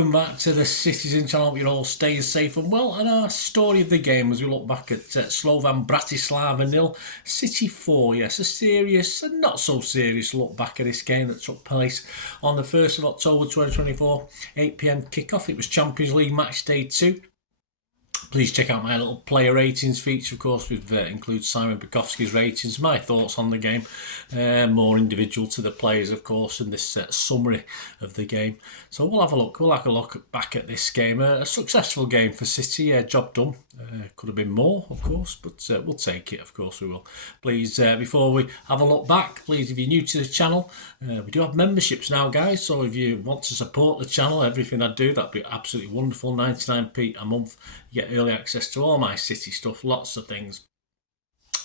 welcome back to the Citizen channel. Hope you're all staying safe and well. And our story of the game as we look back at Slovan Bratislava 0, City 4. Yes, a serious and not so serious look back at this game that took place on the 1st of October 2024, 8 PM kickoff. It was Champions League match day 2. Please check out my little player ratings feature, of course, which includes Simon Bukowski's ratings, my thoughts on the game, more individual to the players, of course, and this summary of the game. So we'll have a look back at this game. A successful game for City, job done. Could have been more, of course, but we'll take it, of course we will. Please, before we have a look back, please, if you're new to the channel, we do have memberships now, guys, so if you want to support the channel, everything I do, that'd be absolutely wonderful. 99p a month. You get early access to all my City stuff, lots of things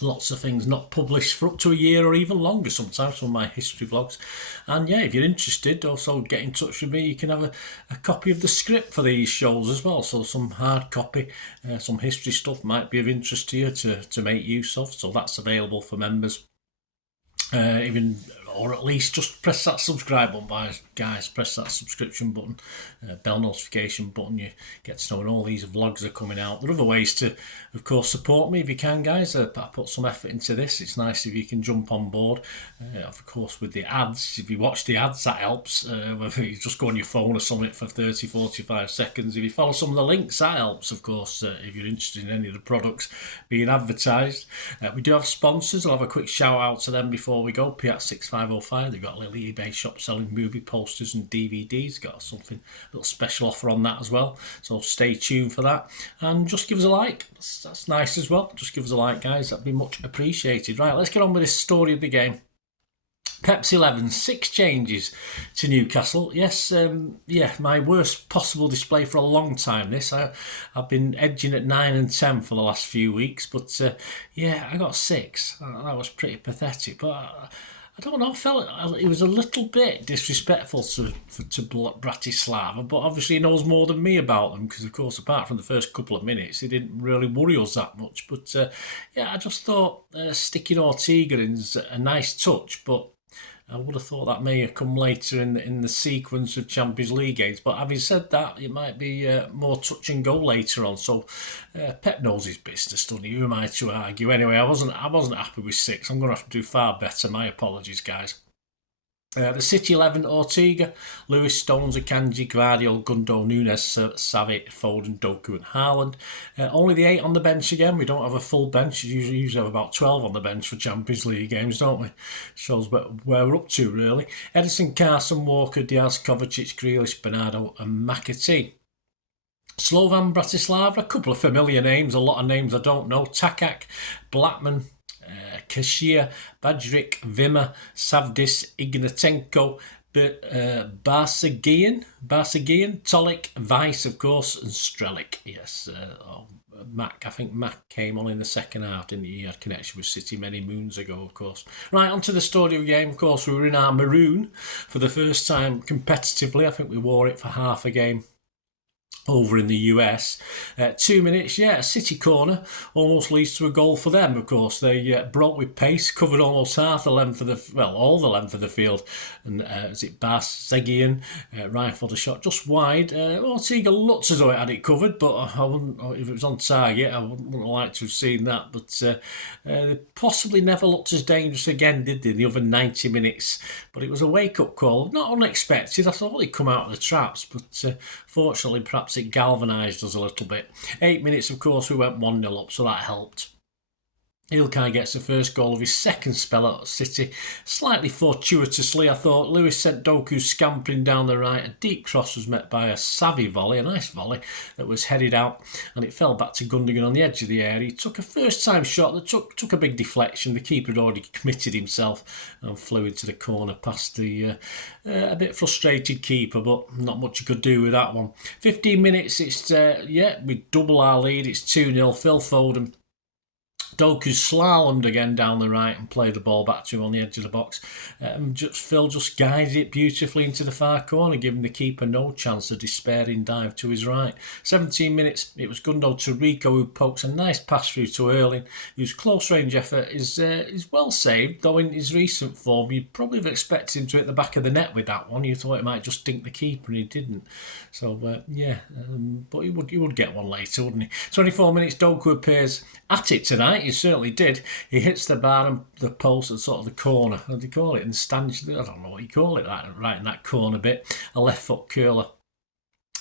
not published for up to a year or even longer sometimes, some of my history vlogs. And yeah, if you're interested, also get in touch with me. You can have a copy of the script for these shows as well, so some hard copy, some history stuff might be of interest to you to make use of, so that's available for members. Or at least just press that subscribe button, guys. Press that subscription button, bell notification button. You get to know when all these vlogs are coming out. There are other ways to, of course, support me if you can, guys. I put some effort into this. It's nice if you can jump on board. Of course, with the ads, if you watch the ads, that helps. Whether you just go on your phone or something for 30, 45 seconds. If you follow some of the links, that helps, of course, if you're interested in any of the products being advertised. We do have sponsors. I'll have a quick shout out to them before we go. Piat6505, they've got a little eBay shop selling movie posters and DVDs. Got something, a little special offer on that as well, so stay tuned for that. And just give us a like, that's nice as well. Just give us a like, guys, that'd be much appreciated. Right, let's get on with this story of the game. Pep's 11, 6 changes to Newcastle. Yes, my worst possible display for a long time. I've been edging at 9 and 10 for the last few weeks, but yeah, I got 6. That was pretty pathetic, but I don't know, I felt it was a little bit disrespectful to Bratislava, but obviously he knows more than me about them, because of course, apart from the first couple of minutes, he didn't really worry us that much. But yeah, I just thought sticking Ortega in's a nice touch, but I would have thought that may have come later in the sequence of Champions League games. But having said that, it might be more touch and go later on. So Pep knows his business, doesn't he? Who am I to argue? Anyway, I wasn't happy with 6. I'm going to have to do far better. My apologies, guys. The City 11, Ortega, Lewis, Stones, Akanji, Gvardiol, Gundo, Nunes, Savic, Foden, Doku and Haaland. Only the 8 on the bench again. We don't have a full bench. We usually have about 12 on the bench for Champions League games, don't we? Shows where we're up to, really. Edison, Carson, Walker, Diaz, Kovacic, Grealish, Bernardo and McAtee. Slovan Bratislava, a couple of familiar names, a lot of names I don't know. Takak, Blackman, Kashir, Badrik, Vima, Savdis, Ignatenko, Barsagian, Tolik, Weiss, of course, and Strelic. Yes, Mac. I think Mac came on in the second half, didn't he? He had connection with City many moons ago, of course. Right, on to the story of the game. Of course, we were in our maroon for the first time competitively. I think we wore it for half a game over in the US. 2 minutes, yeah, a City corner almost leads to a goal for them, of course. They broke with pace, covered almost half the length of all the length of the field. And is it Barsagian rifled a shot just wide. Ortega looked as though it had it covered, but I wouldn't, if it was on target, I wouldn't like to have seen that. But they possibly never looked as dangerous again, did they, in the other 90 minutes? But it was a wake-up call, not unexpected. I thought they'd come out of the traps, but fortunately, perhaps it galvanised us a little bit. 8 minutes, of course, we went 1-0 up, so that helped. Ilkay gets the first goal of his second spell at City. Slightly fortuitously, I thought. Lewis sent Doku scampering down the right. A deep cross was met by a savvy volley, a nice volley, that was headed out, and it fell back to Gundogan on the edge of the area. He took a first-time shot that took a big deflection. The keeper had already committed himself and flew into the corner past the a bit frustrated keeper, but not much you could do with that one. 15 minutes, it's we double our lead. It's 2-0. Phil Foden Doku slalomed again down the right and played the ball back to him on the edge of the box. Phil just guided it beautifully into the far corner, giving the keeper no chance, a despairing dive to his right. 17 minutes, it was Gundo to Rico who pokes a nice pass through to Erling, whose close range effort is well saved, though in his recent form you'd probably have expected him to hit the back of the net with that one. You thought it might just dink the keeper and he didn't. So but he would get one later, wouldn't he? 24 minutes, Doku appears at it tonight. He certainly did. He hits the bar and the post at sort of the corner. What do you call it? And stands, I don't know what you call it, right in that corner bit. A left foot curler.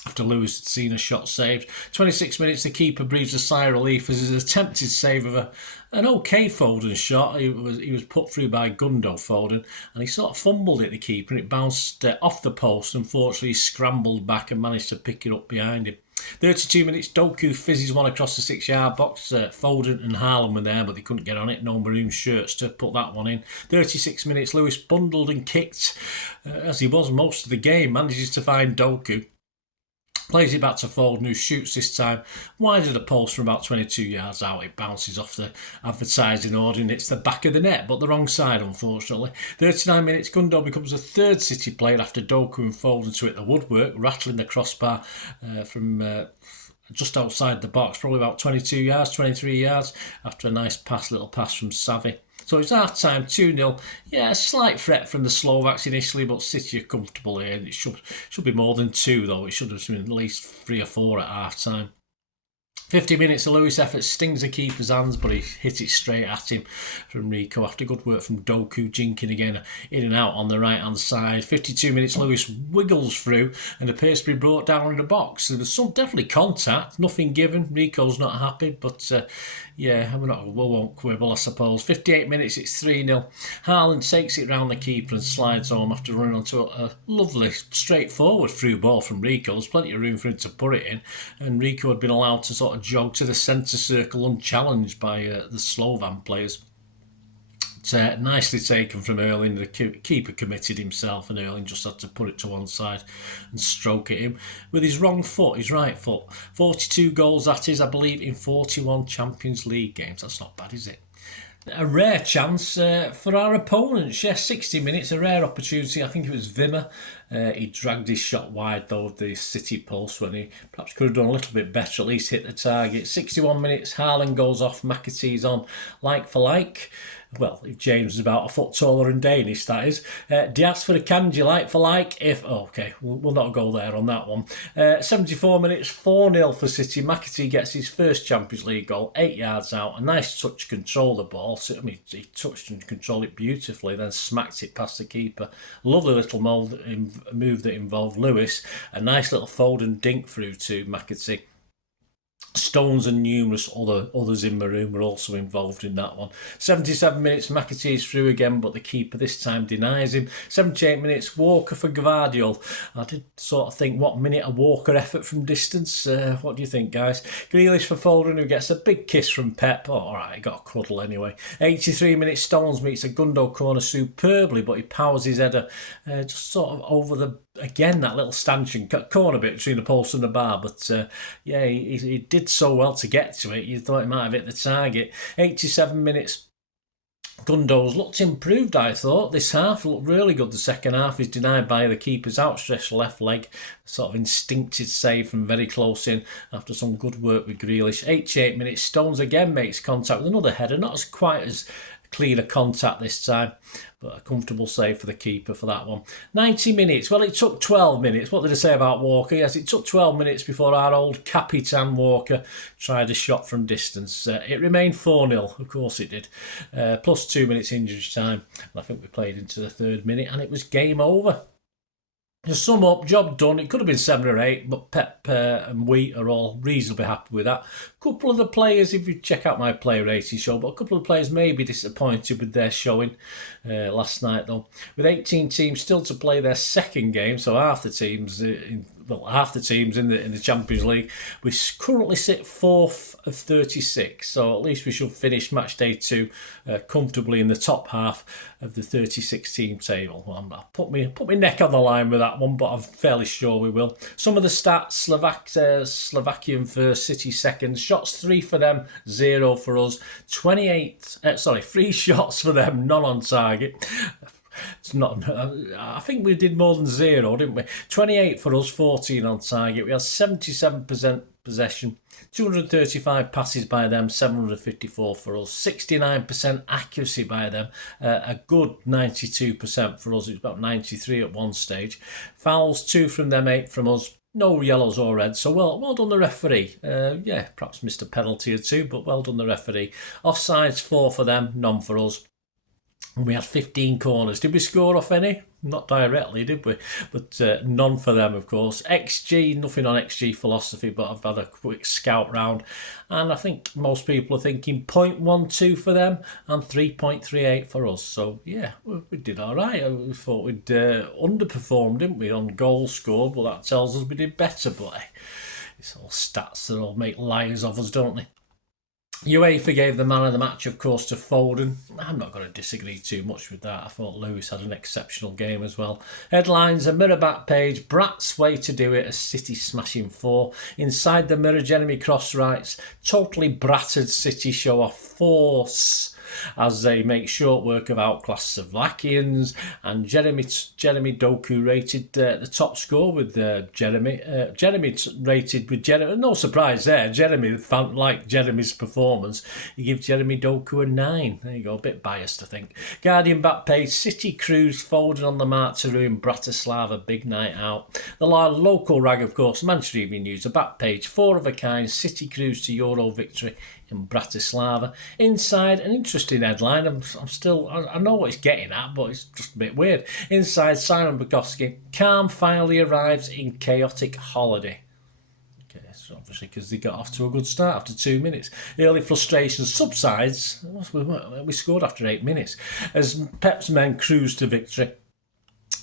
After Lewis had seen a shot saved. 26 minutes, the keeper breathes a sigh of relief as his attempted save of an okay Foden shot. He was put through by Gundo Foden, and he sort of fumbled it, the keeper, and it bounced off the post. Unfortunately, he scrambled back and managed to pick it up behind him. 32 minutes, Doku fizzes one across the 6-yard box. Foden and Haaland were there, but they couldn't get on it. No maroon shirts to put that one in. 36 minutes, Lewis bundled and kicked, as he was most of the game. Manages to find Doku. Plays it back to Foden, who shoots this time wide of the post from about 22 yards out. It bounces off the advertising order and hits the back of the net, but the wrong side, unfortunately. 39 minutes, Gundo becomes the third City player after Doku and Foden to hit the woodwork, rattling the crossbar from just outside the box, probably about 22 yards, 23 yards, after a nice little pass from Savi. So it's half time, 2-0. Yeah, a slight threat from the Slovaks initially, but City are comfortable here. And it should be more than 2, though. It should have been at least 3 or 4 at half time. 50 minutes, the Lewis effort stings the keeper's hands, but he hit it straight at him from Rico after good work from Doku, jinking again in and out on the right-hand side. 52 minutes, Lewis wiggles through and appears to be brought down in the box. There was some definitely contact, nothing given. Rico's not happy, but we won't quibble, I suppose. 58 minutes, it's 3-0. Haaland takes it round the keeper and slides home after running onto a lovely, straightforward through ball from Rico. There's plenty of room for him to put it in, and Rico had been allowed to sort of jog to the centre circle unchallenged by the Slovan players. Nicely taken from Erling. The keeper committed himself, and Erling just had to put it to one side and stroke at him with his wrong foot, his right foot. 42 goals, that is, I believe, in 41 Champions League games. That's not bad, is it? A rare chance for our opponents. 60 minutes, a rare opportunity. I think it was Wimmer. He dragged his shot wide, though, of the City post when he perhaps could have done a little bit better, at least hit the target. 61 minutes, Haaland goes off, McAtee's on like for like. Well, if James is about a foot taller and Danish, that is. Diaz for Akanji, like for like. We'll not go there on that one. 74 minutes, 4-0 for City. McAtee gets his first Champions League goal, 8 yards out. A nice touch, control the ball. He touched and controlled it beautifully, then smacked it past the keeper. Lovely little move that involved Lewis. A nice little Foden dink through to McAtee. Stones and numerous others in maroon were also involved in that one. 77 minutes, McAtee's through again, but the keeper this time denies him. 78 minutes, Walker for Gvardiol. I did sort of think, what minute a Walker effort from distance? What do you think, guys? Grealish for Foden, who gets a big kiss from Pep. Oh, all right, he got a cuddle anyway. 83 minutes, Stones meets a Gundo corner superbly, but he powers his header just sort of over that little stanchion corner bit between the post and the bar, but he did so well to get to it. You thought he might have hit the target. 87 minutes. Gundo's looked improved, I thought. This half looked really good. The second half is denied by the keeper's outstretched left leg. Sort of instinctive save from very close in after some good work with Grealish. 88 minutes. Stones again makes contact with another header. Not as quite as clean a contact this time, but a comfortable save for the keeper for that one. 90 minutes. Well, it took 12 minutes. What did I say about Walker? Yes, it took 12 minutes before our old Capitan Walker tried a shot from distance. It remained 4-0. Of course it did. Plus 2 minutes injury time. And I think we played into the third minute and it was game over. To sum up, job done. It could have been 7 or 8, but Pep and we are all reasonably happy with that. A couple of the players, if you check out my player rating show, but a couple of players may be disappointed with their showing last night, though. With 18 teams still to play their second game, so half the teams well, half the teams in the Champions League. We currently sit 4th of 36, so at least we should finish match day 2 comfortably in the top half of the 36 team table. Well, I'll put my neck on the line with that one, but I'm fairly sure we will. Some of the stats: Slovakian first, City second. Shots 3 for them, 0 for us. 3 shots for them, none on target. It's not. I think we did more than 0, didn't we? 28 for us, 14 on target. We had 77% possession, 235 passes by them, 754 for us, 69% accuracy by them, a good 92% for us. It was about 93 at one stage. Fouls, 2 from them, 8 from us. No yellows or reds, so well done the referee. Perhaps missed a penalty or 2, but well done the referee. Offsides, 4 for them, none for us. And we had 15 corners. Did we score off any? Not directly, did we? But none for them, of course. XG, nothing on XG philosophy, but I've had a quick scout round. And I think most people are thinking 0.12 for them and 3.38 for us. So, yeah, we did all right. We thought we'd underperformed, didn't we, on goals scored? Well, that tells us we did better, but it's all stats that all make liars of us, don't they? UEFA gave the man of the match, of course, to Foden. I'm not going to disagree too much with that. I thought Lewis had an exceptional game as well. Headlines, a mirror back page. Brat's way to do it, a City smashing 4. Inside the mirror, Jeremy Cross writes, totally Brattered City show off force as they make short work of outclassed Slovakians. And Jeremy Doku rated the top score with Jeremy rated with Jeremy. No surprise there. Jeremy liked Jeremy's performance. He gives Jeremy Doku a 9. There you go, a bit biased, I think. Guardian back page, City cruise Foden on the mark to ruin Bratislava, big night out. The local rag, of course, Manchester Evening News, a back page, 4 of a kind, City cruise to Euro victory in Bratislava. Inside, an interesting headline. I know what it's getting at, but it's just a bit weird. Inside, Simon Bukowski, calm finally arrives in chaotic holiday. Okay, so obviously because they got off to a good start after 2 minutes. Early frustration subsides. We scored after 8 minutes as Pep's men cruise to victory.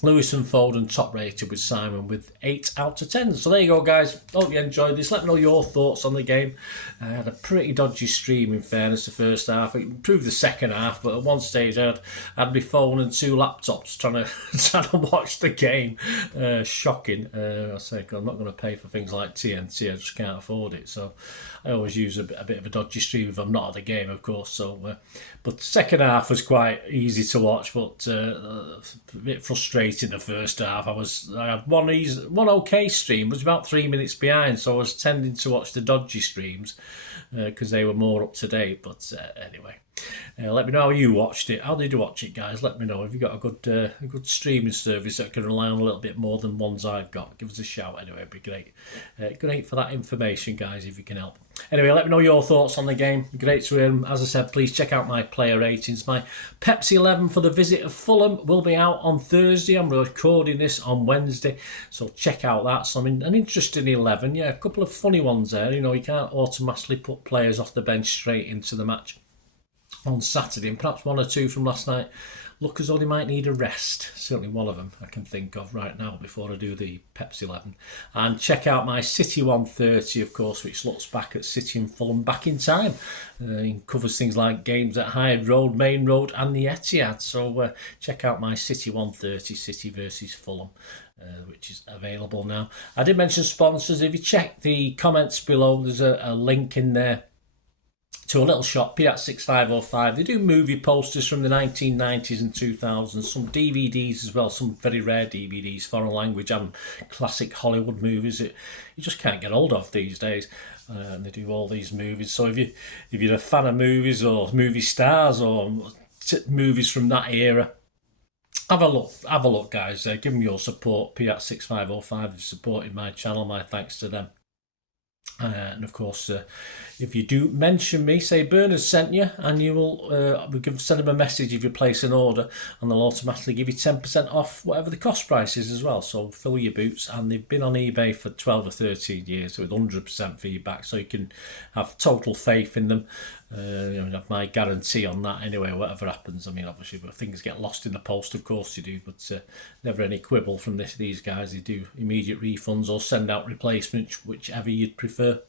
Lewis and Foden top rated with Simon with 8 out of 10. So there you go, guys. Hope you enjoyed this. Let me know your thoughts on the game. I had a pretty dodgy stream, in fairness, the first half. It improved the second half, but at one stage I had my phone and 2 laptops trying to watch the game. Shocking. I say I'm not going to pay for things like TNT. I just can't afford it. So I always use a bit of a dodgy stream if I'm not at the game, of course. So, but the second half was quite easy to watch, but a bit frustrating in the first half. I had one okay stream, but was about 3 minutes behind, so I was tending to watch the dodgy streams because they were more up to date. But anyway, let me know how you watched it. How did you watch it, guys? Let me know. If you've got a good streaming service that can rely on a little bit more than ones I've got, give us a shout anyway. It'd be great. Great for that information, guys, if you can help. Anyway, let me know your thoughts on the game. Great to hear them. As I said, please check out my player ratings. My Pepsi 11 for the visit of Fulham will be out on Thursday. I'm recording this on Wednesday, so check out that. So an interesting 11. Yeah, a couple of funny ones there. You can't automatically put players off the bench straight into the match on Saturday, and perhaps 1 or 2 from last night look as though they might need a rest. Certainly one of them I can think of right now before I do the Pepsi 11. And check out my City 130, of course, which looks back at City and Fulham back in time. It covers things like games at Hyde Road, Main Road and the Etihad. So check out my City 130, City versus Fulham, which is available now. I did mention sponsors. If you check the comments below, there's a link in there to a little shop, Piat 6505. They do movie posters from the 1990s and 2000s, some DVDs as well, some very rare DVDs, foreign language and classic Hollywood movies that you just can't get hold of these days. And they do all these movies. So if you're a fan of movies or movie stars or movies from that era, have a look, guys. Give them your support. Piat 6505 has supported my channel. My thanks to them. And of course, if you do mention me, say Bernard sent you, and you will send them a message if you place an order, and they'll automatically give you 10% off whatever the cost price is as well. So fill your boots. And they've been on eBay for 12 or 13 years with 100% feedback, so you can have total faith in them. Have my guarantee on that anyway, whatever happens. I mean, obviously, but things get lost in the post, of course you do, but never any quibble from these guys. They do immediate refunds or send out replacements, whichever you'd prefer.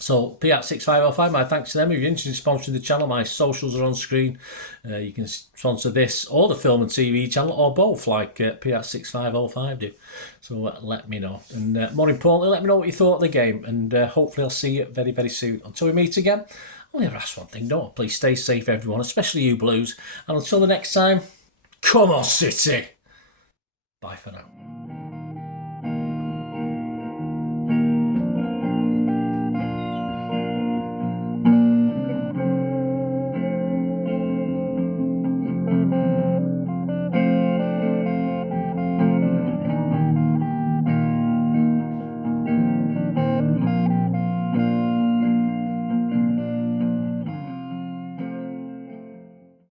So P@6505, my thanks to them. If you're interested in sponsoring the channel, my socials are on screen. You can sponsor this or the film and TV channel or both, like P@6505 do. So let me know. And more importantly, let me know what you thought of the game. And hopefully I'll see you very, very soon. Until we meet again, I'll never ask one thing, don't I? Please stay safe, everyone, especially you Blues. And until the next time, come on, City. Bye for now.